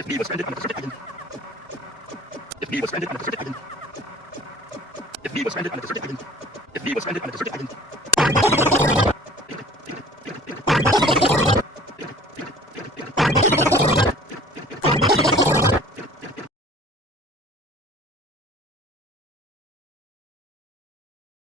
If me was stranded on the Pacific Island. If me was stranded on the Pacific Island. If me was stranded on the Pacific Island. If me was stranded on the Pacific Island.